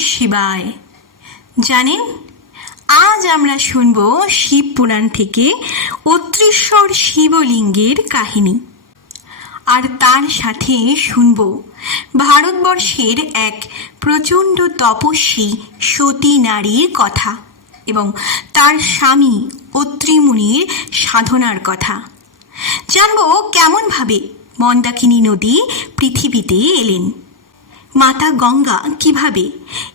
শিবায়। জানেন, আজ আমরা শুনব শিব পুরাণ থেকে অত্রিশ্বর শিবলিঙ্গের কাহিনী। আর তার সাথে শুনব ভারতবর্ষের এক প্রচণ্ড তপস্বী সতী নারীর কথা এবং তার স্বামী অত্রিমুনির সাধনার কথা। জানব কেমনভাবে মন্দাকিনী নদী পৃথিবীতে এলেন। মাতা গঙ্গা কীভাবে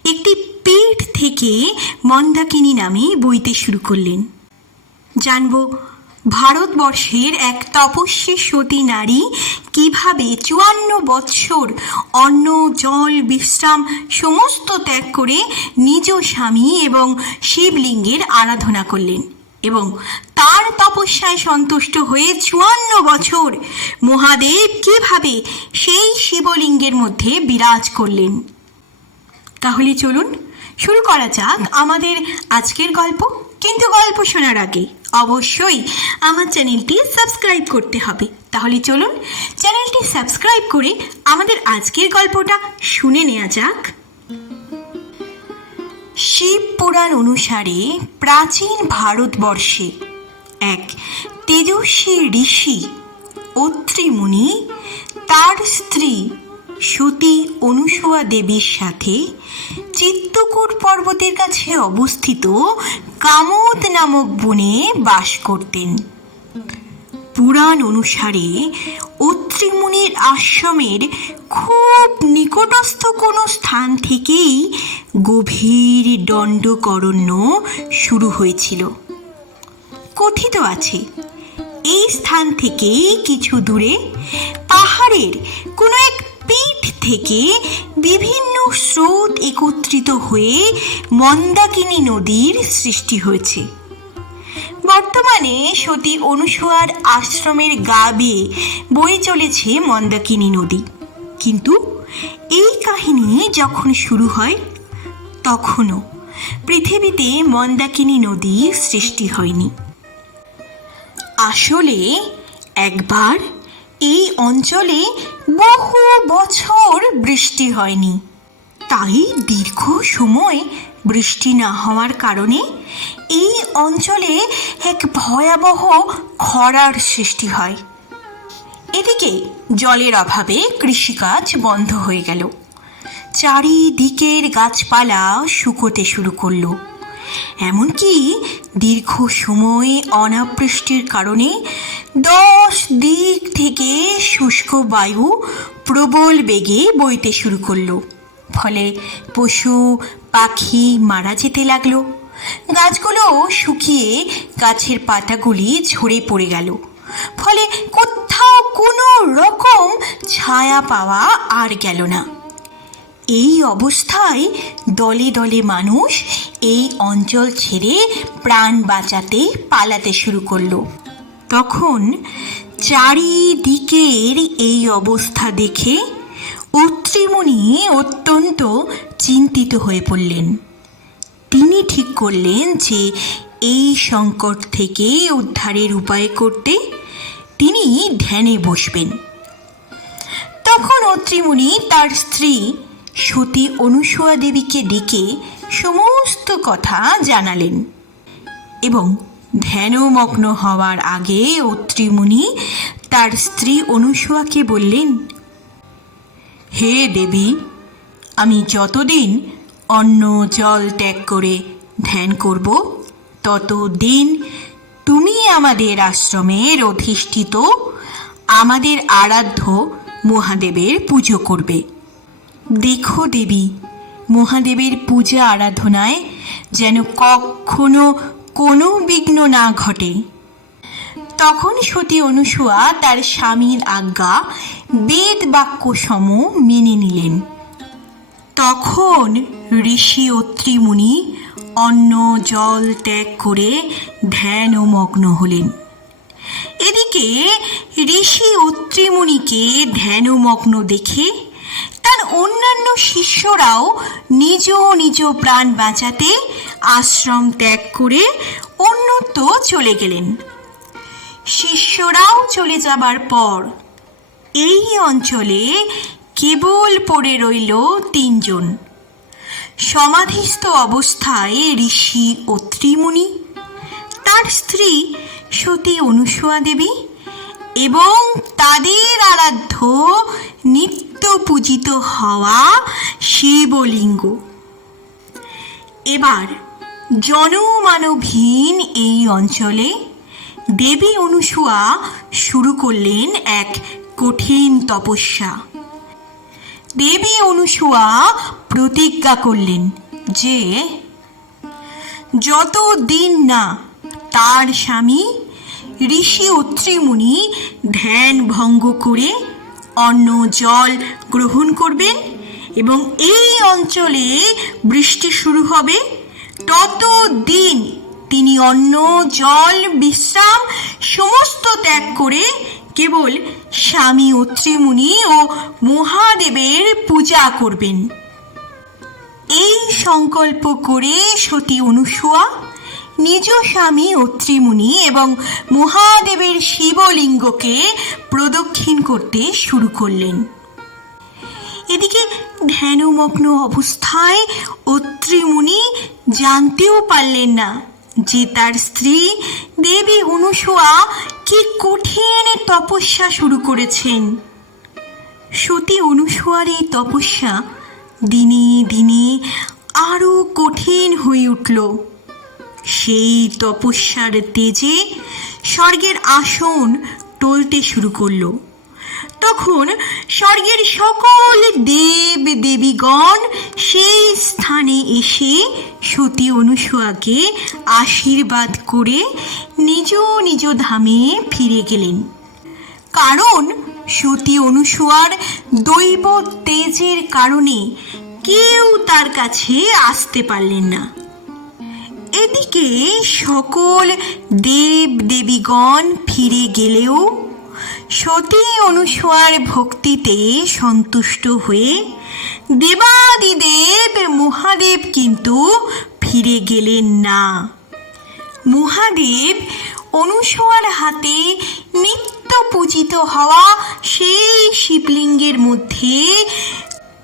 একটি পেট থেকে মন্দাকিনী নামে বইতে শুরু করলেন। জানব ভারতবর্ষের এক তপস্বী সতী নারী কীভাবে চুয়ান্ন বৎসর অন্ন, জল, বিশ্রাম সমস্ত ত্যাগ করে নিজ স্বামী এবং শিবলিঙ্গের আরাধনা করলেন। এবং তার তপস্যায় সন্তুষ্ট হয়ে চুয়ান্ন বছর মহাদেব কীভাবে সেই শিবলিঙ্গের মধ্যে বিরাজ করলেন? তাহলে চলুন, শুরু করা যাক আমাদের আজকের গল্প। কিন্তু গল্প শোনার আগে অবশ্যই আমার চ্যানেলটি সাবস্ক্রাইব করতে হবে। তাহলে চলুন, চ্যানেলটি সাবস্ক্রাইব করে আমাদের আজকের গল্পটা শুনে নেওয়া যাক। শিব পুরাণ অনুসারে প্রাচীন ভারতবর্ষে এক তেজস্বী ঋষি অত্রি মুনি তার স্ত্রী সতী অনুসুয়া দেবীর সাথে চিত্তকূট পর্বতের কাছে অবস্থিত কামদ নামক বনে বাস করতেন। পুরাণ অনুসারে অত্রিমুনির আশ্রমের খুব নিকটস্থ কোনো স্থান থেকেই গভীর দণ্ডকরণ্য শুরু হয়েছিল। কথিত আছে, এই স্থান থেকেই কিছু দূরে পাহাড়ের কোনো এক পিঠ থেকে বিভিন্ন স্রোত একত্রিত হয়ে মন্দাকিনী নদীর সৃষ্টি হয়েছে। বর্তমানে সতী অনুসুয়ার আশ্রমের গা বেয়ে বয়ে চলেছে মন্দাকিনী নদী। কিন্তু এই কাহিনী যখন শুরু হয়, তখনও পৃথিবীতে মন্দাকিনী নদী সৃষ্টি হয়নি। আসলে একবার এই অঞ্চলে বহু বছর বৃষ্টি হয়নি। তাই দীর্ঘ সময় বৃষ্টি না হওয়ার কারণে এই অঞ্চলে এক ভয়াবহ খরার সৃষ্টি হয়। এদিকে জলের অভাবে কৃষিকাজ বন্ধ হয়ে গেল। চারিদিকের গাছপালা শুকোতে শুরু করল। এমনকি দীর্ঘ সময় অনাবৃষ্টির কারণে দশ দিক থেকে শুষ্ক বায়ু প্রবল বেগে বইতে শুরু করল। ফলে পশু, পাখি মারা যেতে লাগল। গাছগুলো শুকিয়ে গাছের পাতাগুলি ঝরে পড়ে গেল। ফলে কোথাও কোনো রকম ছায়া পাওয়া আর গেল না। এই অবস্থায় দলে দলে মানুষ এই অঞ্চল ছেড়ে প্রাণ বাঁচাতে পালাতে শুরু করল। তখন চারিদিকের এই অবস্থা দেখে অত্রিমণি অত্যন্ত চিন্তিত হয়ে পড়লেন। তিনি ঠিক করলেন যে এই সংকট থেকে উদ্ধারের উপায় করতে তিনি ধ্যানে বসবেন। তখন অত্রিমুনি তার স্ত্রী সতী অনুসুয়া দেবীকে ডেকে সমস্ত কথা জানালেন এবং ধ্যানমগ্ন হওয়ার আগে অত্রিমুনি তার স্ত্রী অনুসুয়াকে বললেন হে দেবী, আমি যতদিন অন্ন জল ত্যাগ করে ধ্যান করব, ততদিন তুমি আমাদের আশ্রমের অধিষ্ঠিত, আমাদের আরাধ্য মহাদেবের পুজো করবে। দেখো দেবী, মহাদেবের পূজা আরাধনায় যেন কখনো কোনো বিঘ্ন না ঘটে। তখন সতী অনুসুয়া তার স্বামীর আজ্ঞা, বেদ বাক্য সম মেনে নিলেন। তখন ঋষি অত্রিমুনি অন্ন, জল ত্যাগ করে ধ্যান ও মগ্ন হলেন। এদিকে ঋষি ও অত্রিমুনিকে ধ্যানমগ্ন দেখে তার অন্যান্য শিষ্যরাও নিজ নিজ প্রাণ বাঁচাতে আশ্রম ত্যাগ করে অন্যত্র চলে গেলেন। শিষ্যরাও চলে যাবার পর এই অঞ্চলে কেবল পড়ে রইল তিনজন। সমাধিস্থ অবস্থায় ঋষি ও ত্রিমুনি, তার স্ত্রী সতী অনুসুয়া দেবী এবং তাদের আরাধ্য নিত্য পূজিত হওয়া শিবলিঙ্গ। এবার জনমানবহীন এই অঞ্চলে দেবী অনুসুয়া শুরু করলেন এক কঠিন তপস্যা। দেবী অনুসুয়া প্রতিজ্ঞা করলেন যে, যত দিন না তার স্বামী ঋষি অত্রিমুনি ধ্যান ভঙ্গ করে অন্ন জল গ্রহণ করবেন এবং এই অঞ্চলে বৃষ্টি শুরু হবে, তত দিন তিনি অন্ন, জল, বিশ্রাম সমস্ত ত্যাগ করে কেবল স্বামী অত্রিমুনি ও মহাদেবের পূজা করবেন। এই সংকল্প করে সতী অনুসুয়া, নিজ স্বামী অত্রিমুনি এবং মহাদেবের শিবলিঙ্গকে প্রদক্ষিণ করতে শুরু করলেন। এদিকে ধ্যানমগ্ন অবস্থায় অত্রিমুনি জানতেও পারলেন না। যে তার স্ত্রী দেবী অনুসুয়া কি কঠিন তপস্যা শুরু করেছেন। সতী অনুসুয়ার এই তপস্যা দিনে দিনে আরও কঠিন হয়ে উঠল। সেই তপস্যার তেজে স্বর্গের আসন টলতে শুরু করল। তখন স্বর্গের সকল দেব দেবীগণ সেই স্থানে এসে সতী অনুসুয়াকে আশীর্বাদ করে নিজ নিজ ধামে ফিরে গেলেন। কারণ সতী অনুসুয়ার দৈব তেজের কারণে কেউ তার কাছে আসতে পারলেন না। এদিকে সকল দেব দেবীগণ ফিরে গেলেও সতী অনুসুয়ার ভক্তিতে সন্তুষ্ট হয়ে দেবাদিদেব মহাদেব কিন্তু ফিরে গেলেন না। মহাদেব অনুসুয়ার হাতে নিত্য পূজিত হওয়া সেই শিবলিঙ্গের মধ্যে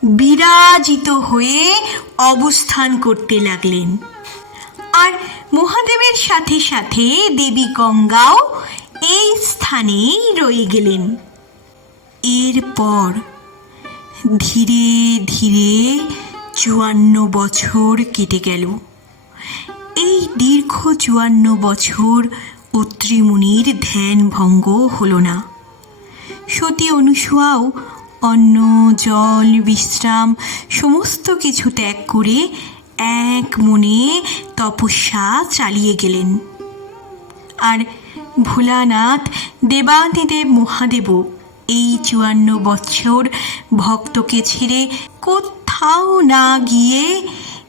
বিরাজিত হয়ে অবস্থান করতে লাগলেন। আর মহাদেবের সাথে সাথে দেবী গঙ্গাও এই স্থানেই রয়ে গেলেন। এরপর ধীরে ধীরে চুয়ান্ন বছর কেটে গেল। এই দীর্ঘ চুয়ান্ন বছর অত্রিমুনির ধ্যান ভঙ্গ হলো না। সতী অনুসুয়াও অন্ন, জল, বিশ্রাম সমস্ত কিছু ত্যাগ করে এক মনে তপস্যা চালিয়ে গেলেন। আর ভোলানাথ দেবাদিদেব মহাদেবও এই চুয়ান্ন বৎসর ভক্তকে ছেড়ে কোথাও না গিয়ে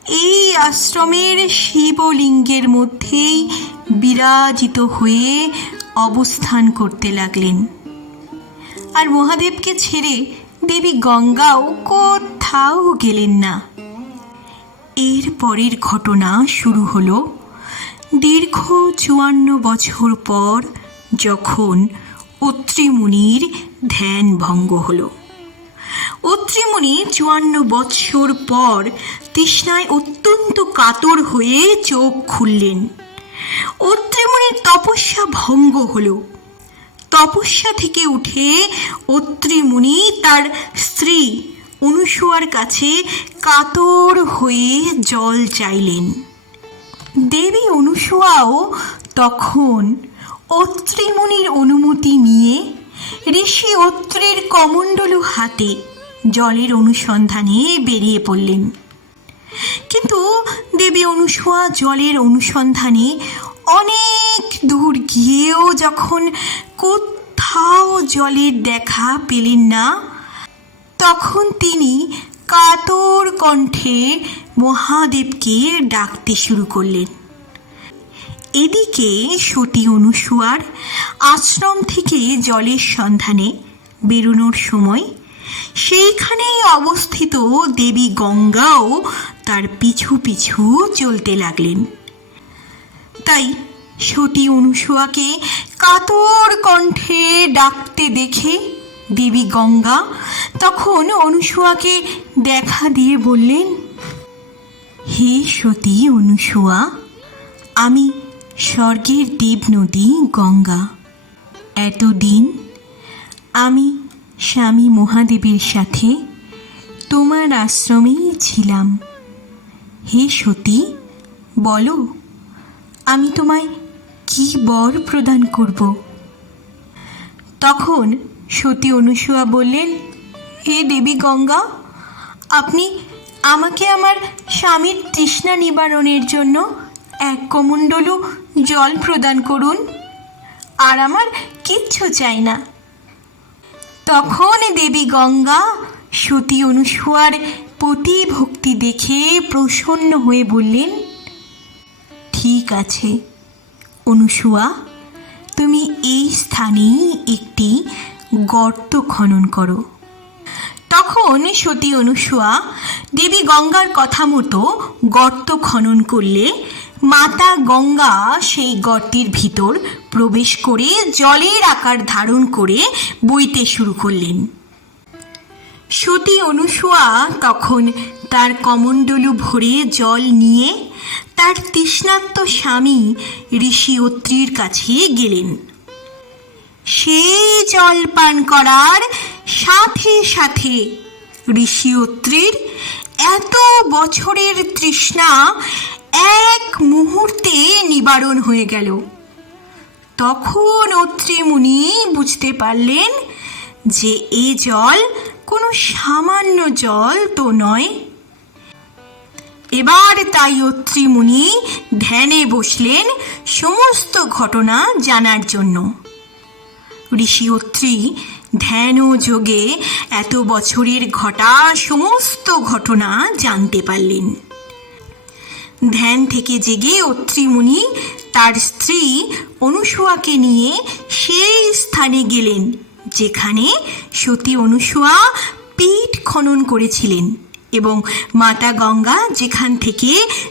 এই আশ্রমের শিবলিঙ্গের মধ্যেই বিরাজিত হয়ে অবস্থান করতে লাগলেন। আর মহাদেবকে ছেড়ে দেবী গঙ্গাও কোথাও গেলেন না। এর পরের ঘটনা শুরু হলো দীর্ঘ চুয়ান্ন বছর পর যখন অত্রিমুনির ধ্যান ভঙ্গ হলো। অত্রিমণি চুয়ান্ন বৎসর পর তৃষ্ণায় অত্যন্ত কাতর হয়ে চোখ খুললেন। অত্রিমণির তপস্যা ভঙ্গ হলো। তপস্যা থেকে উঠে অত্রিমুনি তার স্ত্রী অনুসুয়ার কাছে কাতর হয়ে জল চাইলেন। দেবী অনুসুয়াও তখন অত্রিমুনির অনুমতি নিয়ে ঋষি অত্রের কমণ্ডলু হাতে জলের অনুসন্ধানে বেরিয়ে পড়লেন। কিন্তু দেবী অনুসোয়া জলের অনুসন্ধানে অনেক দূর গিয়েও যখন কোথাও জলের দেখা পেলেন না, তখন তিনি কাতর কণ্ঠে মহাদেবকে ডাকতে শুরু করলেন। এদিকে সতী অনুসুয়ার আশ্রম থেকে জলের সন্ধানে বেরোনোর সময় সেইখানেই অবস্থিত দেবী গঙ্গাও তার পিছু পিছু চলতে লাগলেন। তাই সতী অনুসুয়াকে কাতর কণ্ঠে ডাকতে দেখে দেবী গঙ্গা তখন অনুসুয়াকে দেখা দিয়ে বললেন, হে সতী অনুসুয়া, আমি স্বর্গের দেব নদী গঙ্গা। এতদিন আমি স্বামী মহাদেবের সাথে তোমার আশ্রমেই ছিলাম। হে সতী, বলো, আমি তোমায় কি বর প্রদান করব? তখন সতী অনুসুয়া বললেন, হে দেবী গঙ্গা, আপনি আমাকে আমার স্বামীর তৃষ্ণা নিবারণের জন্য এক কমণ্ডলু জল প্রদান করুন। আর আমার কিচ্ছু চাই না। তখন দেবী গঙ্গা সতী অনুসুয়ার পতি ভক্তি দেখে প্রসন্ন হয়ে বললেন, ঠিক আছে, অনুসুয়া, তুমি এই স্থানেই একটি গর্ত খনন করো। তখন সতী অনুসুয়া দেবী গঙ্গার কথা মতো গর্ত খনন করলে মাতা গঙ্গা সেই গর্তের ভিতর প্রবেশ করে জলের আকার ধারণ করে বইতে শুরু করলেন। সতী অনুসুয়া তখন তার কমণ্ডলু ভরে জল নিয়ে তার তৃষ্ণাত্ম স্বামী ঋষি অত্রির কাছে গেলেন। সেই জল পান করার সাথে সাথে ঋষি অত্রির এত বছরের তৃষ্ণা এক মুহূর্তে নিবারণ হয়ে গেল। তখন অত্রিমুনি বুঝতে পারলেন যে এ জল কোনো সামান্য জল তো নয়। এবার তাই অত্রি মুনি ধ্যানে বসলেন সমস্ত ঘটনা জানার জন্য। ঋষি অত্রি ধ্যান ও যোগে এত বছরের ঘটা সমস্ত ঘটনা জানতে পারলেন। ধ্যান থেকে জেগে অত্রি মুনি তার স্ত্রী অনুসুয়াকে নিয়ে সেই স্থানে গেলেন, যেখানে সতী অনুসুয়া পিঠ খনন করেছিলেন এবং মাতা গঙ্গা যেখান থেকে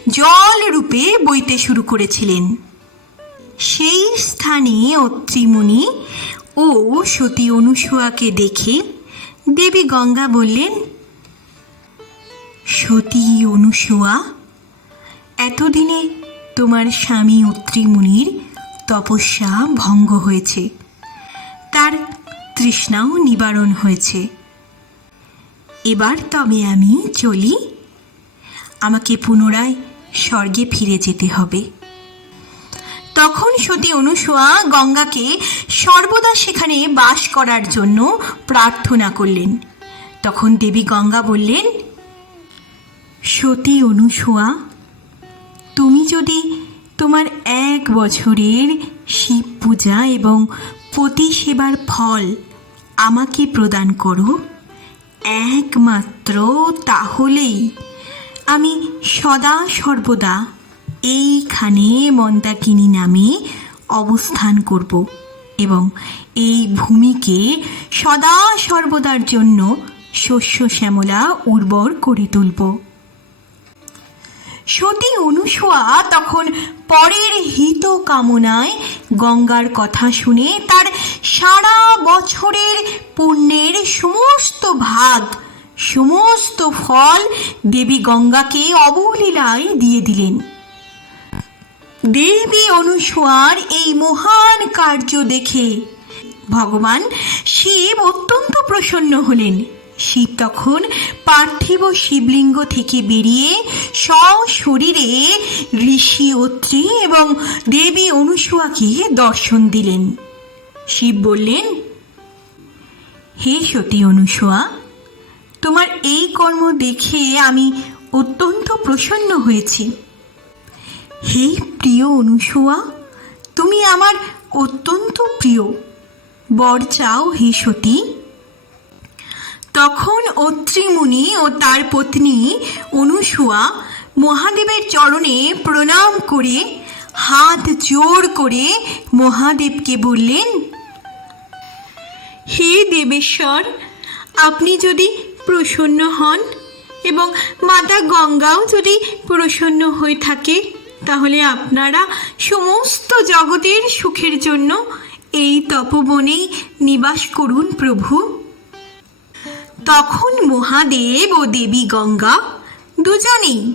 জল রূপে বইতে শুরু করেছিলেন। সেই স্থানে অত্রিমুনি ও সতী অনুসুয়াকে দেখে দেবী গঙ্গা বললেন, সতী অনুসুয়া এতদিনে তোমার স্বামী অত্রিমুনির তপস্যা ভঙ্গ হয়েছে। তার তৃষ্ণাও নিবারণ হয়েছে। এবার তবে আমি চলি। আমাকে পুনরায় স্বর্গে ফিরে যেতে হবে। তখন সতী অনুসোয়া গঙ্গাকে সর্বদা সেখানে বাস করার জন্য প্রার্থনা করলেন। তখন দেবী গঙ্গা বললেন, সতী অনুসুয়া তুমি যদি তোমার এক বছরের শিব পূজা এবং পতি সেবার ফল আমাকে প্রদান করো, একমাত্র তাহলেই আমি সদা সর্বদা এইখানে মন্দাকিনী নামে অবস্থান করব এবং এই ভূমিকে সদা সর্বদার জন্য শস্য শ্যামলা উর্বর করে তুলব। সতী অনুসোয়া তখন পরের হিত কামনায় গঙ্গার কথা শুনে তার সারা বছরের পুণ্যের সমস্ত ভাগ, সমস্ত ফল দেবী গঙ্গাকে অবলীলায় দিয়ে দিলেন। দেবী অনুসোয়ার এই মহান কার্য দেখে ভগবান শিব অত্যন্ত প্রসন্ন হলেন। শিব তখন পার্থিব শিবলিঙ্গ থেকে বেরিয়ে সশরীরে ঋষি অত্রি এবং দেবী অনুসুয়াকে দর্শন দিলেন। শিব বললেন, হে সতী অনুসুয়া, তোমার এই কর্ম দেখে আমি অত্যন্ত প্রসন্ন হয়েছি। হে প্রিয় অনুসুয়া, তুমি আমার অত্যন্ত প্রিয়। বর চাও হে সতী তখন অত্রিমুনি ও তার পত্নী অনুসুয়া মহাদেবের চরণে প্রণাম করে হাত জোর করে মহাদেবকে বললেন, হে দেবেশ্বর, আপনি যদি প্রসন্ন হন এবং মাতা গঙ্গাও যদি প্রসন্ন হয়ে থাকে, তাহলে আপনারা সমস্ত জগতের সুখের জন্য এই তপবনেই নিবাস করুন প্রভু। তখন মহাদেব ও দেবী গঙ্গা দুজনেই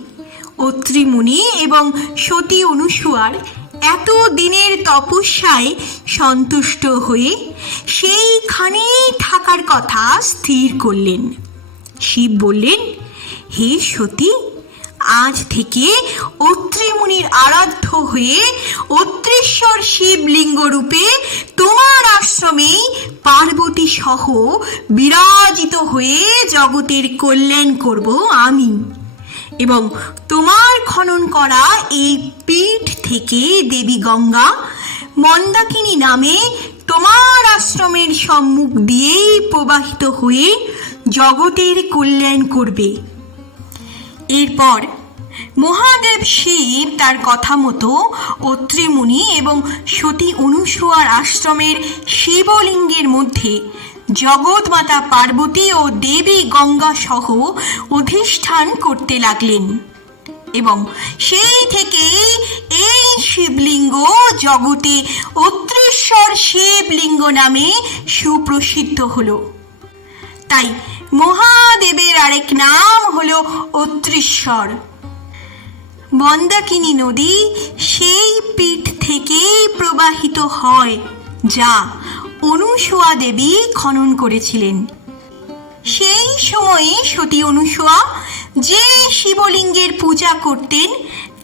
অত্রিমুনি এবং সতী অনুসুয়ার এত দিনের তপস্যায় সন্তুষ্ট হয়ে সেইখানেই থাকার কথা স্থির করলেন। শিব বললেন, হে সতী আজ থেকে অত্রিমুনির আরাধ্য হয়ে অত্রেশ্বর শিবলিঙ্গ রূপে তোমার আশ্রমেই পার্বতী সহ বিরাজিত হয়ে জগতের কল্যাণ করব আমি। এবং তোমার খনন করা এই পীঠ থেকে দেবী গঙ্গা মন্দাকিনী নামে তোমার আশ্রমের সম্মুখ দিয়েই প্রবাহিত হয়ে জগতের কল্যাণ করবে। এরপর মহাদেব শিব তার কথা মতো অত্রিমুনি এবং সতী অনুসুয়ার আশ্রমের শিবলিঙ্গের মধ্যে জগৎমাতা পার্বতী ও দেবী গঙ্গা সহ অধিষ্ঠান করতে লাগলেন। এবং সেই থেকেই এই শিবলিঙ্গ জগতে অত্রেশ্বর শিবলিঙ্গ নামে সুপ্রসিদ্ধ হলো। তাই মহাদেবের আরেক নাম হলো অত্রেশ্বর। মন্দাকিনী নদী সেই পীঠ থেকেই প্রবাহিত হয়, যা অনুসুয়া দেবী খনন করেছিলেন। সেই সময়ে সতী অনুসুয়া যে শিবলিঙ্গের পূজা করতেন,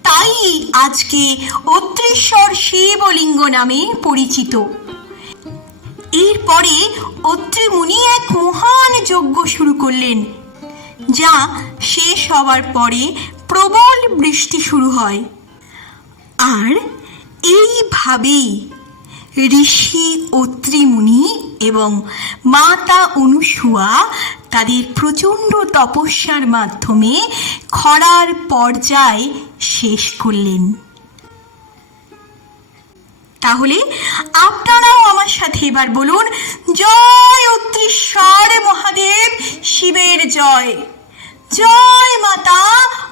তাই আজকে অত্রেশ্বর শিবলিঙ্গ নামে পরিচিত। এরপরে অত্রি মুনি এক মহান যজ্ঞ শুরু করলেন, যা শেষ হওয়ার পরে প্রবল বৃষ্টি শুরু হয়। আর এইভাবেই ঋষি অত্রি মুনি এবং মাতা অনুসুয়া তাদের প্রচণ্ড তপস্যার মাধ্যমে খরার পর্যায় শেষ করলেন। তাহলে আপনারাও আমার সাথে এবার বলুন, জয় অত্রিশ্বর মহাদেব, শিবের জয়। জয় মাতা,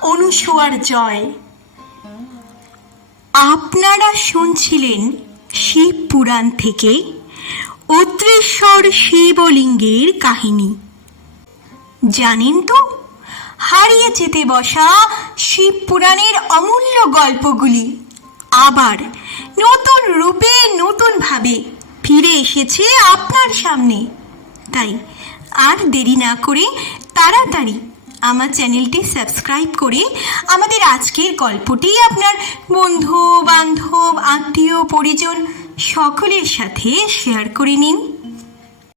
অনুসুয়ার জয়। আপনারা শুনছিলেন শিব পুরাণ থেকে উত্তরেশ্বর শিবলিঙ্গের কাহিনী। জানেন তো, হারিয়ে যেতে বসা শিব পুরাণের অমূল্য গল্পগুলি আবার নতুন রূপে নতুনভাবে ফিরে এসেছে আপনার সামনে। তাই আর দেরি না করে তাড়াতাড়ি আমার চ্যানেলটি সাবস্ক্রাইব করে আমাদের আজকের গল্পটি আপনার বন্ধু, বান্ধব, আত্মীয়, পরিজন সকলের সাথে শেয়ার করে নিন।